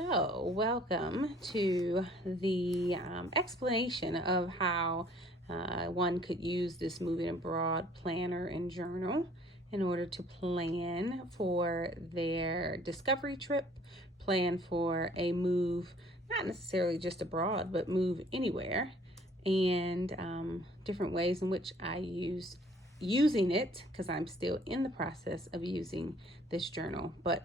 So, welcome to the explanation of how one could use this moving abroad planner and journal in order to plan for their discovery trip, plan for a move, not necessarily just abroad, but move anywhere, and different ways in which I using it because I'm still in the process of using this journal, but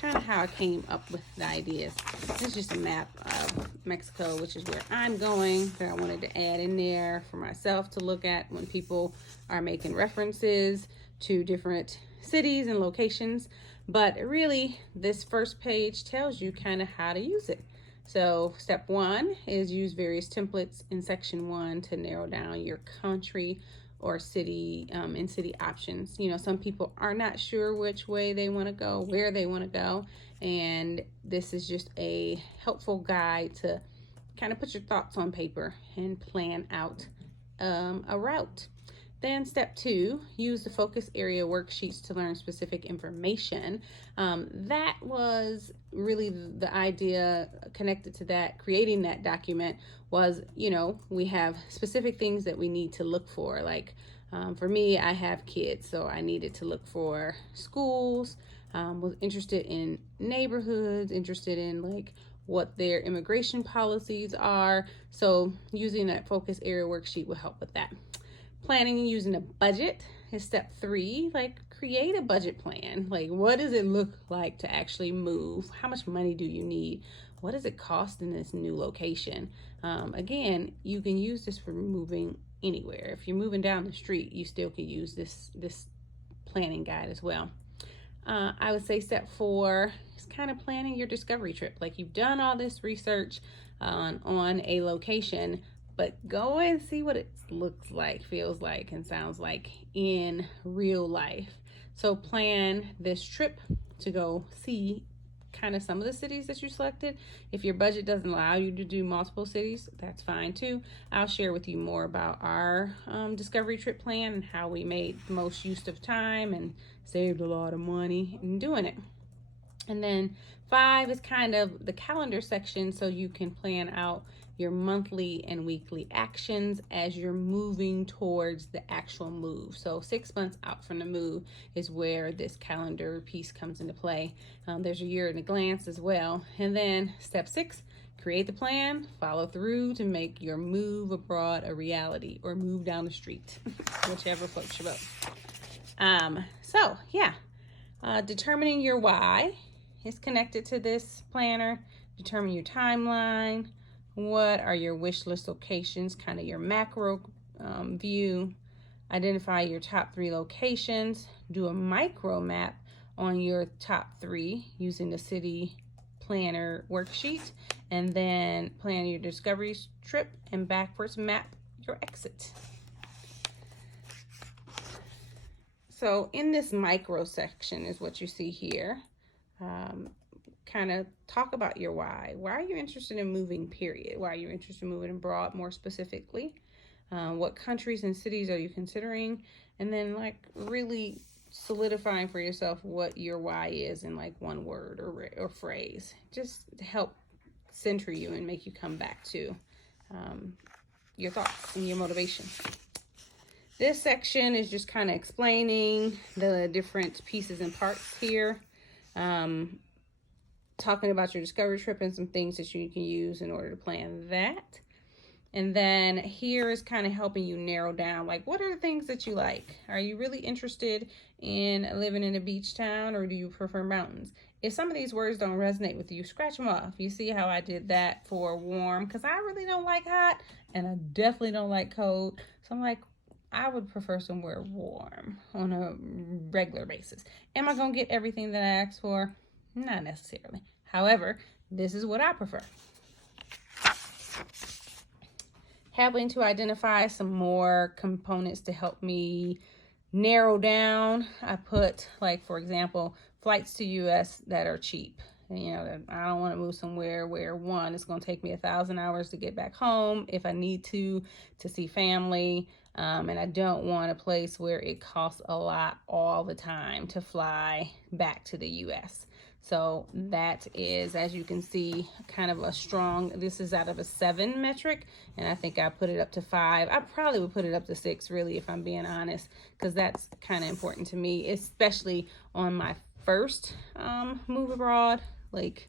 kind of how I came up with the ideas. This is just a map of Mexico, which is where I'm going, that I wanted to add in there for myself to look at when people are making references to different cities and locations. But really, this first page tells you kind of how to use it. So step one is use various templates in section one to narrow down your country or city and city options. You know, some people are not sure which way they want to go, where they want to go, and this is just a helpful guide to kind of put your thoughts on paper and plan out a route. Then step two, use the focus area worksheets to learn specific information. That was really the idea connected to that, creating that document was, we have specific things that we need to look for. Like for me, I have kids, so I needed to look for schools, was interested in neighborhoods, interested in like what their immigration policies are. So using that focus area worksheet will help with that. Planning and using a budget is step three. Like, create a budget plan. Like, what does it look like to actually move? How much money do you need? What does it cost in this new location? Again, you can use this for moving anywhere. If you're moving down the street, you still can use this planning guide as well. I would say step four is kind of planning your discovery trip. Like, you've done all this research on a location, but go and see what it looks like, feels like, and sounds like in real life. So plan this trip to go see kind of some of the cities that you selected. If your budget doesn't allow you to do multiple cities, that's fine too. I'll share with you more about our discovery trip plan and how we made the most use of time and saved a lot of money in doing it. And then five is kind of the calendar section, so you can plan out your monthly and weekly actions as you're moving towards the actual move. So 6 months out from the move is where this calendar piece comes into play. There's a year in a glance as well. And then step six, create the plan, follow through to make your move abroad a reality, or move down the street, whichever floats your boat. Determining your why is connected to this planner. Determine your timeline. What are your wish list locations, kind of your macro view. Identify your top 3 locations. Do a micro map on your top 3 using the city planner worksheet. And then plan your discovery trip and backwards map your exit. So in this micro section is what you see here. Kind of talk about your why. Why are you interested in moving, period? Why are you interested in moving abroad more specifically? What countries and cities are you considering? And then like really solidifying for yourself what your why is in like one word or phrase, just to help center you and make you come back to your thoughts and your motivation. This section is just kind of explaining the different pieces and parts here. Talking about your discovery trip and some things that you can use in order to plan that. And then here is kind of helping you narrow down, like, what are the things that you like? Are you really interested in living in a beach town, or do you prefer mountains? If some of these words don't resonate with you, scratch them off. You see how I did that for warm, because I really don't like hot, and I definitely don't like cold. So I'm like, I would prefer somewhere warm on a regular basis. Am I going to get everything that I asked for? Not necessarily. However, this is what I prefer. Helping to identify some more components to help me narrow down. I put, like, for example, flights to US that are cheap. I don't want to move somewhere where one, it's going to take me 1,000 hours to get back home if I need to see family. And I don't want a place where it costs a lot all the time to fly back to the US. So that is, as you can see, kind of a strong, this is out of a 7 metric, and I think I put it up to 5. I probably would put it up to 6, really, if I'm being honest, because that's kind of important to me, especially on my first move abroad, like,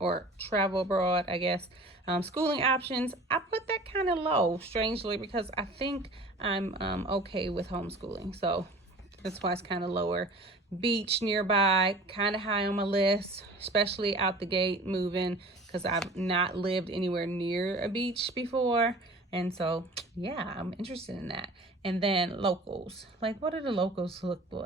or travel abroad, I guess. Schooling options, I put that kind of low, strangely, because I think I'm okay with homeschooling. So that's why it's kind of lower. Beach nearby, kind of high on my list, especially out the gate moving, because I've not lived anywhere near a beach before. And so, yeah, I'm interested in that. And then locals, like, what do the locals look for?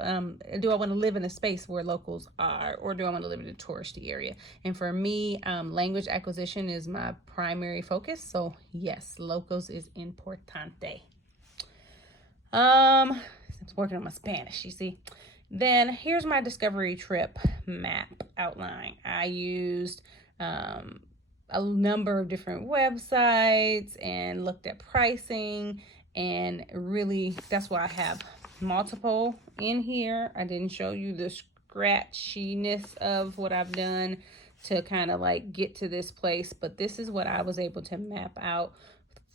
Do I want to live in a space where locals are, or do I want to live in a touristy area? And for me, language acquisition is my primary focus. So yes, locals is importante. I'm working on my Spanish, you see. Then here's my discovery trip map outline. I used a number of different websites and looked at pricing, and really that's why I have multiple in here. I didn't show you the scratchiness of what I've done to kind of like get to this place, but this is what I was able to map out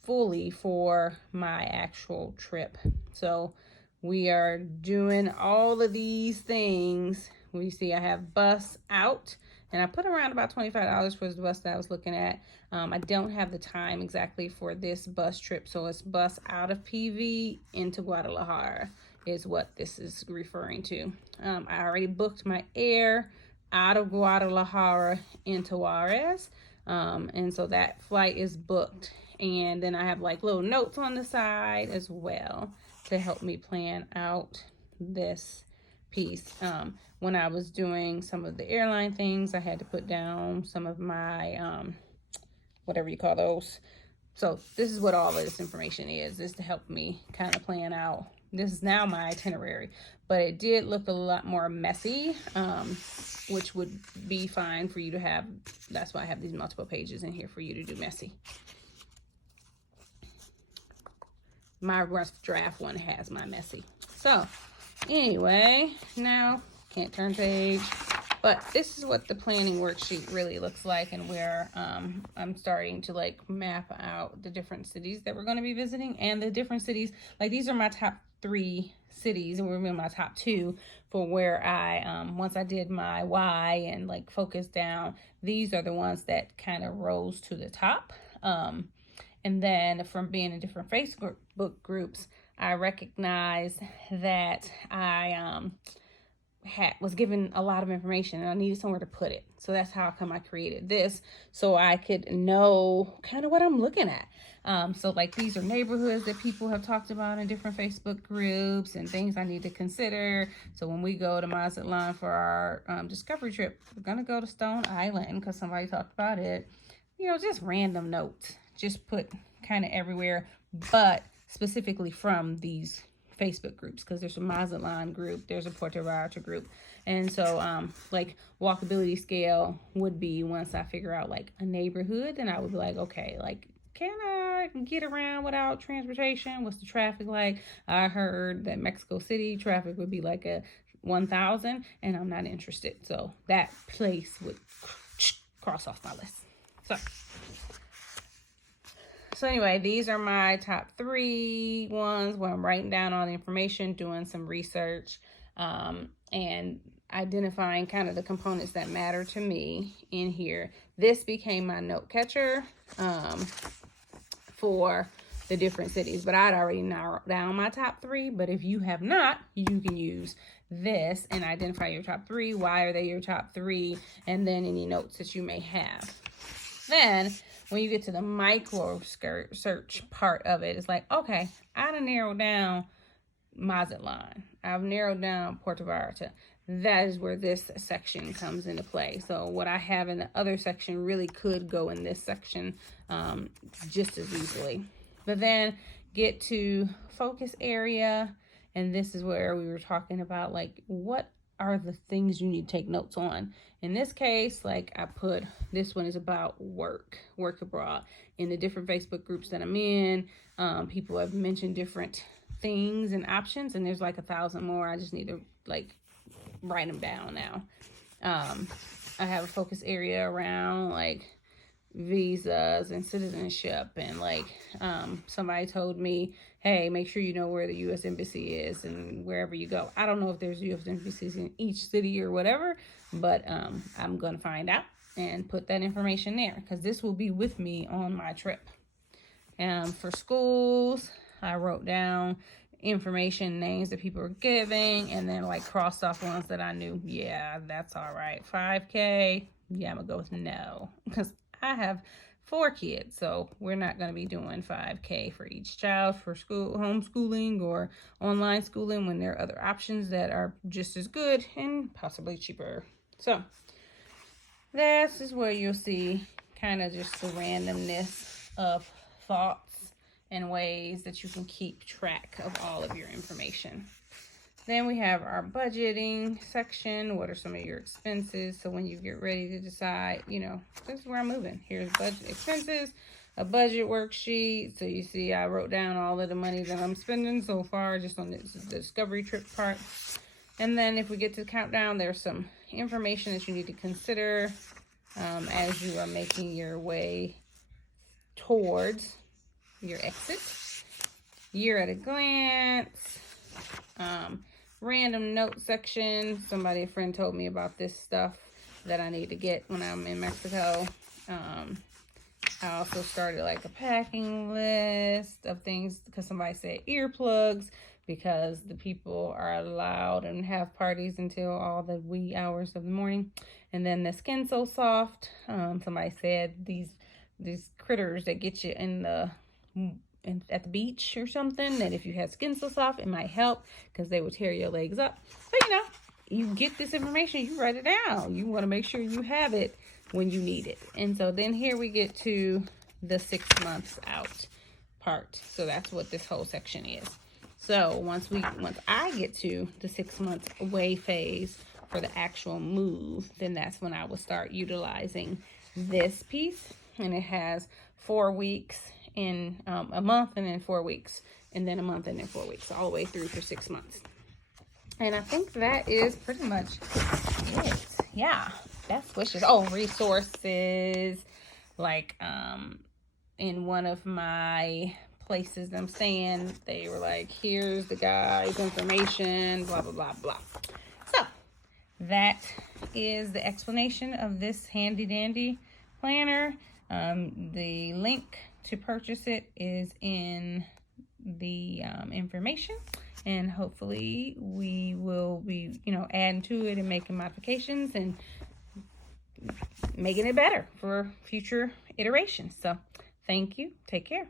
fully for my actual trip. So we are doing all of these things. We see I have bus out, and I put around about $25 for the bus that I was looking at. I don't have the time exactly for this bus trip, so it's bus out of PV into Guadalajara is what this is referring to. I already booked my air out of Guadalajara into Juarez, and so that flight is booked. And then I have like little notes on the side as well to help me plan out this piece. When I was doing some of the airline things, I had to put down some of my, whatever you call those. So this is what all of this information is to help me kind of plan out. This is now my itinerary, but it did look a lot more messy, which would be fine for you to have. That's why I have these multiple pages in here for you to do messy. My rough draft one has my messy. So anyway, now can't turn page, but this is what the planning worksheet really looks like, and where I'm starting to like map out the different cities that we're going to be visiting, and the different cities. Like, these are my top 3 cities, and we're in my top 2 for where I once I did my why and like focus down, these are the ones that kind of rose to the top. And then from being in different Facebook groups, I recognized that I was given a lot of information, and I needed somewhere to put it. So that's how come I created this, so I could know kind of what I'm looking at. So like, these are neighborhoods that people have talked about in different Facebook groups and things I need to consider. So when we go to Mazatlan for our discovery trip, we're going to go to Stone Island because somebody talked about it. You know, just random notes. Just put kind of everywhere, but specifically from these Facebook groups, because there's a Mazatlan group, there's a Puerto Vallarta group. And so like, walkability scale would be, once I figure out like a neighborhood, then I would be like, okay, like, can I get around without transportation? What's the traffic like? I heard that Mexico City traffic would be like a 1,000, and I'm not interested. So that place would cross off my list. So anyway, these are my top 3 ones where I'm writing down all the information, doing some research, and identifying kind of the components that matter to me in here. This became my note catcher for the different cities, but I'd already narrowed down my top 3. But if you have not, you can use this and identify your top 3. Why are they your top 3? And then any notes that you may have. Then when you get to the micro search part of it, it's like, okay, I've narrowed down Mazatlan. I've narrowed down Puerto Vallarta. That is where this section comes into play. So what I have in the other section really could go in this section just as easily. But then get to focus area, and this is where we were talking about like, what are the things you need to take notes on. In this case, like I put, this one is about work abroad. In the different Facebook groups that I'm in, people have mentioned different things and options, and there's like 1,000 more. I just need to like write them down now. I have a focus area around like visas and citizenship, and like somebody told me, hey, make sure you know where the U.S. Embassy is and wherever you go. I don't know if there's U.S. embassies in each city or whatever, but I'm gonna find out and put that information there, because this will be with me on my trip. For schools, I wrote down information, names that people were giving, and then like crossed off ones that I knew, yeah, that's all right. 5K, yeah, I'm gonna go with no, because I have 4 kids, so we're not going to be doing 5K for each child for school, homeschooling or online schooling, when there are other options that are just as good and possibly cheaper. So this is where you'll see kind of just the randomness of thoughts and ways that you can keep track of all of your information. Then we have our budgeting section. What are some of your expenses? So when you get ready to decide, you know, this is where I'm moving. Here's budget expenses, a budget worksheet. So you see I wrote down all of the money that I'm spending so far just on this discovery trip part. And then if we get to the countdown, there's some information that you need to consider as you are making your way towards your exit. Year at a glance. Random note section. A friend told me about this stuff that I need to get when I'm in Mexico. I also started like a packing list of things, because somebody said earplugs, because the people are allowed and have parties until all the wee hours of the morning. And then the Skin So Soft. Somebody said these critters that get you at the beach or something, that if you have Skin So Soft, it might help, because they will tear your legs up. But you know, you get this information, you write it down. You want to make sure you have it when you need it. And so then here we get to the 6 months out part. So that's what this whole section is. So once I get to the 6 months away phase for the actual move, then that's when I will start utilizing this piece. And it has 4 weeks in a month, and then 4 weeks, and then a month, and then 4 weeks, all the way through for 6 months. And I think that is pretty much it. Yeah, that's wishes. Oh, resources. Like in one of my places I'm staying, they were like, here's the guy's information, blah blah blah blah. So that is the explanation of this handy dandy planner. The link to purchase it is in the information, and hopefully we will be, you know, adding to it and making modifications and making it better for future iterations. So thank you. Take care.